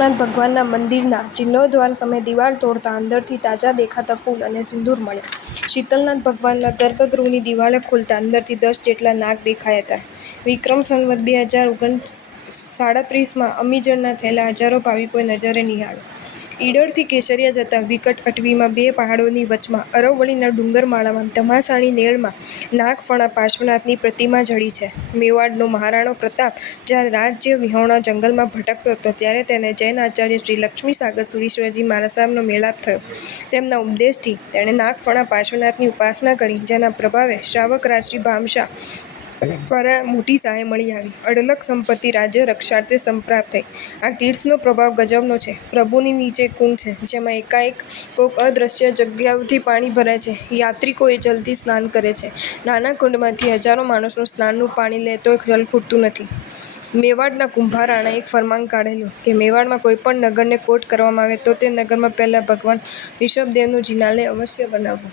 પાર્શ્વનાથ ભગવાનના મંદિરના જીર્ણોદ્ધાર સમયે દિવાલ તોડતા અંદરથી તાજા દેખાતા ફૂલ અને સિંદૂર મળ્યા. શીતલનાથ ભગવાનના ગર્ભગૃહની દિવાલો ખોલતા અંદરથી 10 જેટલા નાગ દેખાયા હતા. વિક્રમ સંવત 2037માં અમીજળના થયેલા હજારો ભાવિકોએ નજરે નિહાળ્યો. ઈડરથી કેસરિયા જતા વિકટ અટવીમાં 2 પહાડોની વચમાં અરવલ્લીના ડુંગરમાળામાં ધમાસાણી નેળમાં નાગફણા પાર્શ્વનાથની પ્રતિમા જડી છે. મેવાડનો મહારાણો પ્રતાપ જ્યારે રાજ્ય વિહોણા જંગલમાં ભટકતો હતો ત્યારે તેને જૈન આચાર્ય શ્રી લક્ષ્મીસાગર સુરીશ્વરજી મહારાજ સાહેબનો મેળાપ થયો. તેમના ઉપદેશથી તેણે નાગફણા પાર્શ્વનાથની ઉપાસના કરી, જેના પ્રભાવે શ્રાવક રાજશ્રી ભામશા દ્વારા મોટી સહાય મળી આવી. અઢળક સંપત્તિ રાજ્ય રક્ષાર્થે સંપ્રાપ્ત થઈ. આ તીર્થનો પ્રભાવ ગજબનો છે. પ્રભુની નીચે કુંડ છે, જેમાં એકાએક કોઈક અદ્રશ્ય જગ્યાએથી પાણી ભરાય છે. યાત્રિકો એ જલથી સ્નાન કરે છે. નાના કુંડમાંથી હજારો માણસો સ્નાનનું પાણી લે તોય જળ ખૂટતું નથી. મેવાડના કુંભારાણાએ એક ફરમાન કાઢેલું કે મેવાડમાં કોઈ પણ નગરને કોટ કરવામાં આવે તો તે નગરમાં પહેલા ભગવાન ઋષભદેવનું જિનાલય અવશ્ય બનાવવું.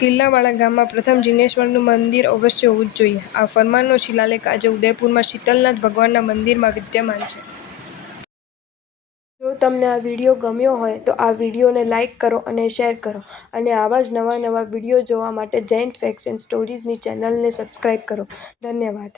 કિલ્લાવાળા ગામમાં પ્રથમ જિનેશ્વરનું મંદિર અવશ્ય હોવું જ જોઈએ. આ ફરમાનનો શિલાલેખ આજે ઉદયપુરમાં શીતલનાથ ભગવાનના મંદિરમાં વિદ્યમાન છે. જો તમને આ વિડીયો ગમ્યો હોય તો આ વિડીયોને લાઇક કરો અને શેર કરો અને આવા જ નવા વિડીયો જોવા માટે જૈન ફેક્ટ્સ એન્ડ સ્ટોરીઝની ચેનલને સબસ્ક્રાઇબ કરો. ધન્યવાદ.